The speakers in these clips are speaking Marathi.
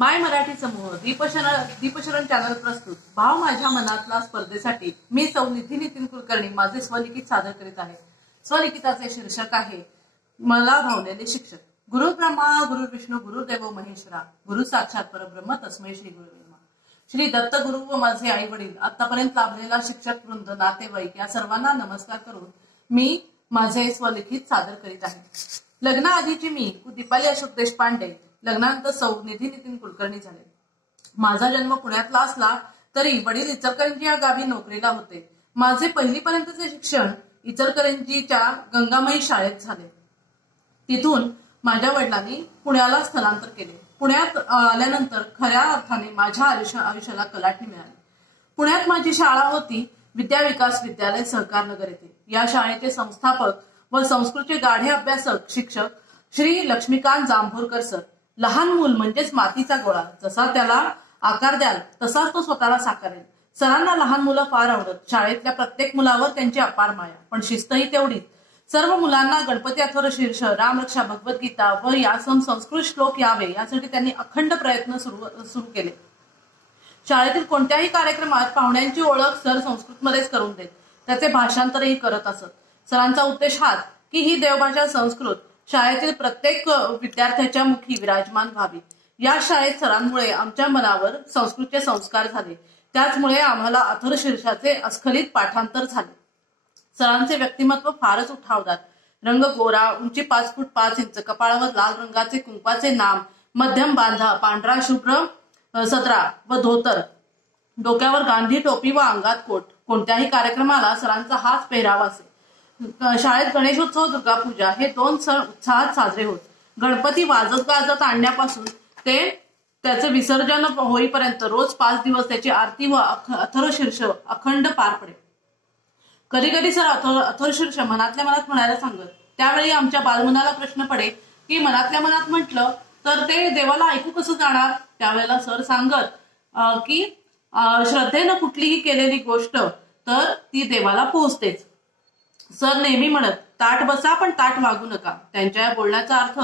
माय मराठी समूह दीपशरण चॅनल प्रस्तुत भाव माझ्या मनातला स्पर्धेसाठी मी सौ निधी नितीन कुलकर्णी माझे स्वलिखित सादर करीत आहे। स्वलिखिताचे शीर्षक आहे मला भावलेले शिक्षक। गुरु ब्रह्मा गुरु विष्णू गुरुदेव महेश्वरा गुरु साक्षात परब्रह्म तस्मै श्री गुरुवे नमः। श्री दत्त गुरु व माझे आई वडील आतापर्यंत लाभलेला शिक्षक वृंद नातेवाईक या सर्वांना नमस्कार करून मी माझे स्वलिखित सादर करीत आहे। लग्नाआधीची मी दीपाली अशोक देशपांडे, लग्नानंतर सौ निधी नितीन कुलकर्णी झाले। माझा जन्म पुण्यातला असला तरी वडील इचलकरंजी या गावी नोकरीला होते। माझे पहिलीपर्यंतचे शिक्षण इचलकरंजीच्या गंगामाई शाळेत झाले। तिथून माझ्या वडिलांनी पुण्याला स्थलांतर केले। पुण्यात आल्यानंतर खऱ्या अर्थाने माझ्या आयुष्याला कलाटणी मिळाली। पुण्यात माझी शाळा होती विद्या विकास विद्यालय सहकारनगर येथे। या शाळेचे संस्थापक व संस्कृतचे गाढे अभ्यासक शिक्षक श्री लक्ष्मीकांत जांभोरकर सर। लहान मूल म्हणजेच मातीचा गोळा, जसा त्याला आकार द्याल तसाच तो स्वतःला साकारेल। सरांना लहान मुलं फार आवडत। शाळेतल्या प्रत्येक मुलावर त्यांची अपार माया, पण शिस्तही तेवढीच। सर्व मुलांना गणपती अथर्व शीर्ष, रामरक्षा, भगवद्गीता व यासम संस्कृत श्लोक यावे यासाठी त्यांनी अखंड प्रयत्न सुरू केले। शाळेतील कोणत्याही कार्यक्रमात पाहुण्यांची ओळख सर संस्कृतमध्येच करून देत, त्याचे भाषांतरही करत असत। सरांचा उद्देश हाच की ही देवभाषा संस्कृत शाळेतील प्रत्येक विद्यार्थ्याच्या मुखी विराजमान व्हावी। या शाळेत सरांमुळे आमच्या मनावर संस्कृतचे संस्कार झाले। त्याचमुळे आम्हाला अथर्व शीर्षाचे अस्खलित पाठांतर झाले। सरांचे व्यक्तिमत्व फारच उठावदार। रंग गोरा, उंची 5 फूट 5 इंच, कपाळावर लाल रंगाचे कुंकवाचे नाम, मध्यम बांधा, पांढरा शुभ्र सदरा व धोतर, डोक्यावर गांधी टोपी व अंगात कोट। कोणत्याही कार्यक्रमाला सरांचा हाच पेहराव असे। शाळेत गणेशोत्सव, दुर्गापूजा हे 2 सण उत्साहात साजरे होत। गणपती वाजत गाजत आणण्यापासून ते त्याचे विसर्जन होईपर्यंत रोज 5 दिवस त्याची आरती व अथर्व शीर्ष अखंड पार पडे। कधी कधी सर अथर्व शीर्ष मनातल्या मनात म्हणायला सांगत। त्यावेळी आमच्या बालमनाला प्रश्न पडे की मनातल्या मनात म्हटलं तर ते देवाला ऐकू कसं जाणार। त्यावेळेला सर सांगत की श्रद्धेनं कुठलीही केलेली गोष्ट तर ती देवाला पोहोचतेच। सर नेहमी म्हणत, ताट बसा पण ताट वागू नका। त्यांच्या या बोलण्याचा अर्थ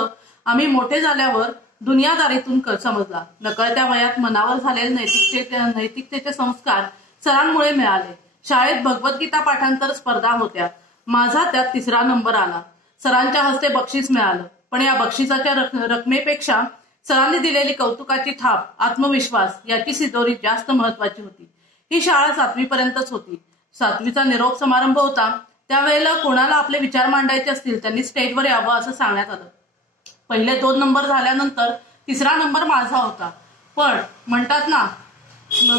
आम्ही मोठे झाल्यावर दुनियादारीतून समजला। नकळत्या वयात मनावर झालेले नैतिकतेचे संस्कार सरांमुळे मिळाले। शाळेत भगवद्गीता पाठांतर स्पर्धा होत्या। माझा त्यात 3रा नंबर आला। सरांच्या हस्ते बक्षीस मिळालं, पण या बक्षिसाच्या रकमेपेक्षा सरांनी दिलेली कौतुकाची थाप, आत्मविश्वास याची सिजोरी जास्त महत्वाची होती। ही शाळा 7वी पर्यंतच होती। 7वीचा निरोप समारंभ होता। त्यावेळेला कोणाला आपले विचार मांडायचे असतील त्यांनी स्टेजवर यावं असं सांगण्यात आलं। पहिले 2 नंबर झाल्यानंतर 3रा नंबर माझा होता। पण म्हणतात ना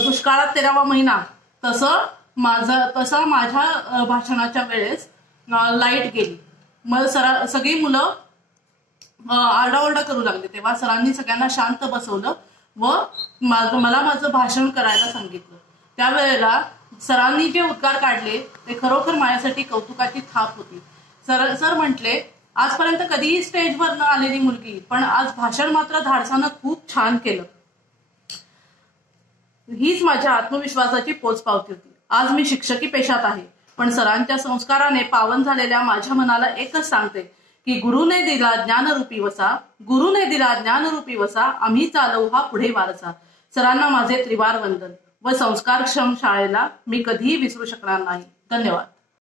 दुष्काळात 13वा महिना, तसं माझ्या भाषणाच्या वेळेस लाईट गेली। मग सगळी मुलं आरडाओरडा करू लागले। तेव्हा सरांनी सगळ्यांना शांत बसवलं व मला माझं भाषण करायला सांगितलं। त्यावेळेला सरांनी जे उद्गार काढले ते खरोखर माझ्यासाठी कौतुकाची थाप होती। सर म्हटले, आजपर्यंत कधीही स्टेजवर न आलेली मुलगी, पण आज भाषण मात्र धाडसानं खूप छान केलं। हीच माझ्या आत्मविश्वासाची पोचपावती होती। आज मी शिक्षकी पेशात आहे, पण सरांच्या संस्काराने पावन झालेल्या माझ्या मनाला एकच सांगते की गुरुने दिला ज्ञानरूपी वसा, गुरुने दिला ज्ञानरूपी वसा, आम्ही चालवू हा पुढे वारसा। सरांना माझे त्रिवार वंदन व संस्कारक्षम शाळेला मी कधीही विसरू शकणार नाही। धन्यवाद।